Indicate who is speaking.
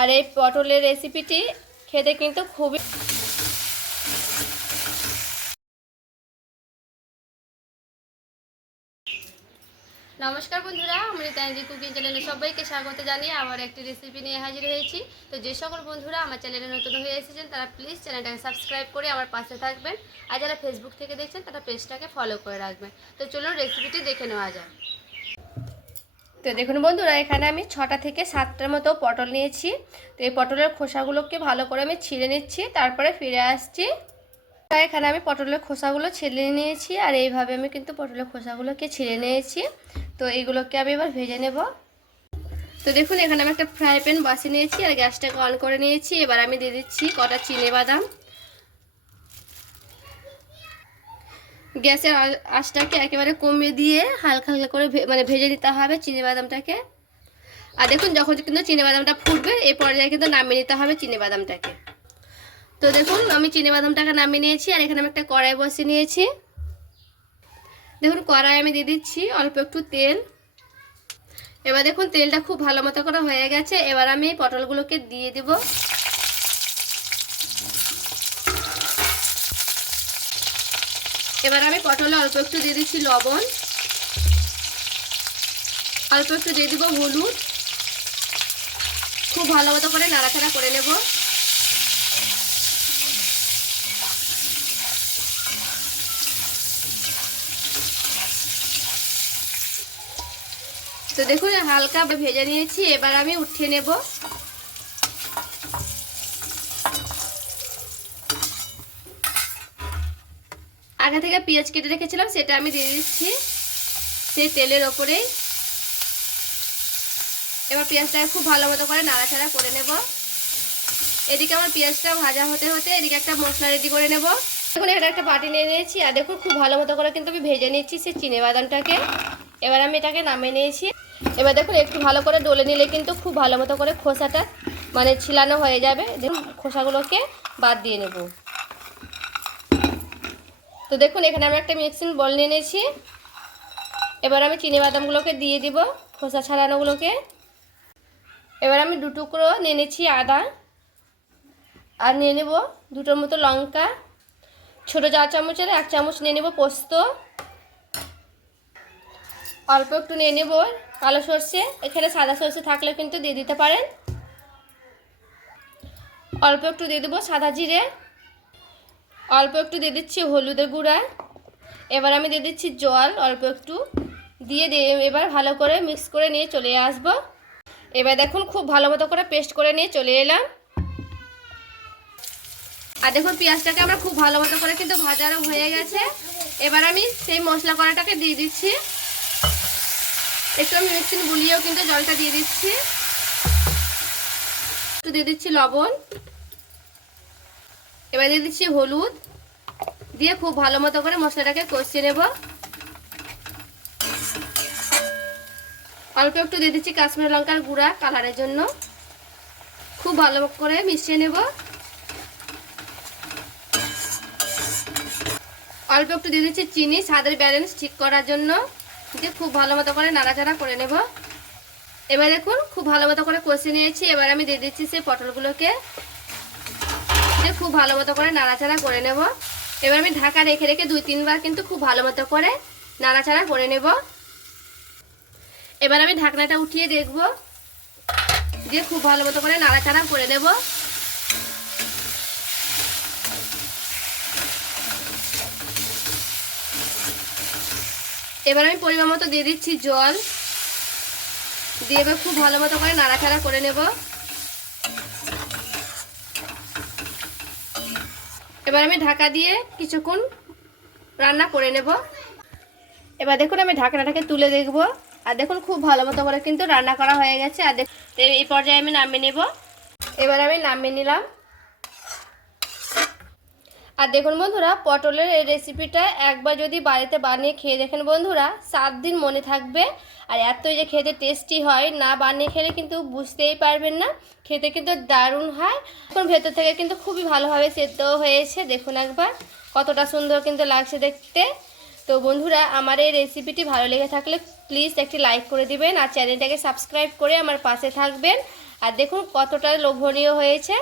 Speaker 1: আর এই পটলের রেসিপিটি খেতে কিন্তু খুবই নমস্কার বন্ধুরা, আমি তাইজি কুকিং চ্যানেলে সবাইকে স্বাগত জানিয়ে আবার একটি রেসিপি নিয়ে হাজির হয়েছি। তো যে সকল বন্ধুরা আমার চ্যানেলে নতুন হয়ে এসেছেন, তারা প্লিজ চ্যানেলটাকে সাবস্ক্রাইব করে আমার পাশে থাকবেন। আর যারা ফেসবুক থেকে দেখছেন, তারা পেজটাকে ফলো করে রাখবেন। তো চলুন রেসিপিটি দেখে নেওয়া যাক। তো দেখুন বন্ধুরা, এখানে আমি ছটা থেকে সাতটার মতো পটল নিয়েছি। তো এই পটলের খোসাগুলোকে ভালো করে আমি ছিঁড়ে নিচ্ছি, তারপরে ফিরে আসছি। তো এখানে আমি পটলের খোসাগুলো ছেলে নিয়েছি আর এইভাবে আমি কিন্তু পটলের খোসাগুলোকে ছিঁড়ে নিয়েছি। তো এইগুলোকে আমি এবার ভেজে নেব। তো দেখুন, এখানে আমি একটা ফ্রাই প্যান বাসি নিয়েছি আর গ্যাসটাকে অন করে নিয়েছি। এবার আমি দিয়ে দিচ্ছি কটা চিনে বাদাম। গ্যাসের আঁচটাকে একেবারে কমিয়ে দিয়ে হালকা হালকা করে মানে ভেজে নিতে হবে চিনে বাদামটাকে। আর দেখুন, যখন কিন্তু চিনে বাদামটা ফুটবে এই পর্যায়ে কিন্তু নামিয়ে নিতে হবে চিনে বাদামটাকে। তো দেখুন, আমি চিনে বাদামটাকে নামিয়ে নিয়েছি, আর এখানে আমি একটা কড়াই বসিয়ে নিয়েছি। দেখুন, কড়াই আমি দিয়ে দিচ্ছি অল্প একটু তেল। এবার দেখুন, তেলটা খুব ভালো মতো করে হয়ে গেছে। এবার আমি পটলগুলোকে দিয়ে দিব। এবার আমি পটলে অল্প একটু দিয়ে দিচ্ছি লবণ। অল্প একটু দিয়ে দিব হলুদ। খুব ভালো মতো করে নাড়াচাড়া করে নেব। তো দেখুন, হালকা ভেজে নিয়েছি। এবার আমি উঠিয়ে নেব। আগে থেকে পেঁয়াজ কেটে রেখেছিলাম, সেটা আমি দিয়ে দিচ্ছি। সেই তেলের ওপরেই এবার পেঁয়াজটাকে খুব ভালো মতো করে নাড়াচাড়া করে নেব। এদিকে আমার পেঁয়াজটা ভাজা হতে হতে এদিকে একটা মশলা রেডি করে নেব। দেখুন, এখানে একটা বাটি নিয়ে নিয়েছি, আর দেখুন, খুব ভালো মতো করে কিন্তু আমি ভেজে নিচ্ছি সেই চিনে বাদামটাকে। এবার আমি এটাকে নামিয়ে নিয়েছি। এবার দেখুন, একটু ভালো করে ডলে নিলে কিন্তু খুব ভালো মতো করে খোসাটা মানে ছিলানো হয়ে যাবে। দেখুন, খোসাগুলোকে বাদ দিয়ে নেব। তো দেখুন, এখানে আমি একটা মিক্সিং বল নিয়ে নিয়েছি। এবার আমি চিনি বাদামগুলোকে দিয়ে দিব, খোসা ছাড়ানোগুলোকে। এবার আমি দু টুকরো নিয়ে নিচ্ছি আদা। আর নিয়ে নেব দুটোর মতো লঙ্কা। ছোটো চা চামচের এক চামচ নিয়ে নেব পোস্ত। অল্প একটু নিয়ে নেব কালো সর্ষে। এখানে সাদা সর্ষে থাকলে কিন্তু দিয়ে দিতে পারেন। অল্প একটু দিয়ে দেবো সাদা জিরে। অল্প একটু দিয়ে দিচ্ছি হলুদের গুঁড়া। এবার আমি দিয়ে দিচ্ছি জল অল্প একটু। দিয়ে দিয়ে এবার ভালো করে মিক্স করে নিয়ে চলে আসব। এবার দেখুন খুব ভালো মতো করে পেস্ট করে নিয়ে চলে এলাম। আর দেখুন পেঁয়াজটাকে আমরা খুব ভালো মতো করে কিন্তু ভাজারও হয়ে গেছে। এবার আমি সেই মশলা কড়াটাকে দিয়ে দিচ্ছি। একটু আমি মিক্সিন গুলিয়েও কিন্তু জলটা দিয়ে দিচ্ছি। একটু দিয়ে দিচ্ছি লবণ। এবার দিয়ে দিচ্ছি হলুদ। দিয়ে খুব ভালো মতো করে মশলাটাকে কষিয়ে নেব। অল্প একটু দিয়ে দিচ্ছি কাশ্মীর লঙ্কার গুঁড়া কালারের জন্য। খুব ভালো করে মিশিয়ে নেব। অল্প একটু দিয়ে দিচ্ছি চিনি, স্বাদের ব্যালেন্স ঠিক করার জন্য। দিয়ে খুব ভালো মতো করে নাড়াচাড়া করে নেব। এবার দেখুন, খুব ভালো মতো করে কষিয়ে নিয়েছি। এবার আমি দিয়ে দিচ্ছি সেই পটলগুলোকে। দিয়ে খুব ভালো মতো করে নাড়াচাড়া করে নেব। এবার আমি ঢাকা রেখে রেখে দুই, তিনবার কিন্তু খুব ভালো মতো করে নাড়াচাড়া করে নেব। এবার আমি ঢাকনাটা উঠিয়ে দেখব দিয়ে খুব ভালো মতো করে নাড়াচাড়া করে নেব। এবার আমি পরিমাণ মতো দিয়ে দিচ্ছি জল। দিয়ে এবার খুব ভালো মতো করে নাড়াচাড়া করে নেব। এবার আমি ঢাকা দিয়ে কিছুক্ষণ রান্না করে নেব। এবার দেখুন আমি ঢাকনাটাকে তুলে দেখব। আর দেখুন খুব ভালো মতো করে কিন্তু রান্না করা হয়ে গেছে। আর এই পর্যায়ে আমি নামিয়ে নেব। এবার আমি নামিয়ে নিলাম। আর দেখুন বন্ধুরা, পটলের এই রেসিপিটা একবার যদি বাড়িতে বানিয়ে খেয়ে দেখেন বন্ধুরা, সাত দিন মনে থাকবে। আর এতই যে খেতে টেস্টি হয়, না বানিয়ে খেলে কিন্তু বুঝতেই পারবেন না। খেতে কিন্তু দারুণ হয়। এখন ভেতর থেকে কিন্তু খুবই ভালোভাবে সেদ্ধ হয়েছে। দেখুন একবার, কতটা সুন্দর কিন্তু লাগছে দেখতে। তো বন্ধুরা, আমার এই রেসিপিটি ভালো লেগে থাকলে প্লিজ একটি লাইক করে দিবেন আর চ্যানেলটাকে সাবস্ক্রাইব করে আমার পাশে থাকবেন। আর দেখুন কতটা লোভনীয় হয়েছে।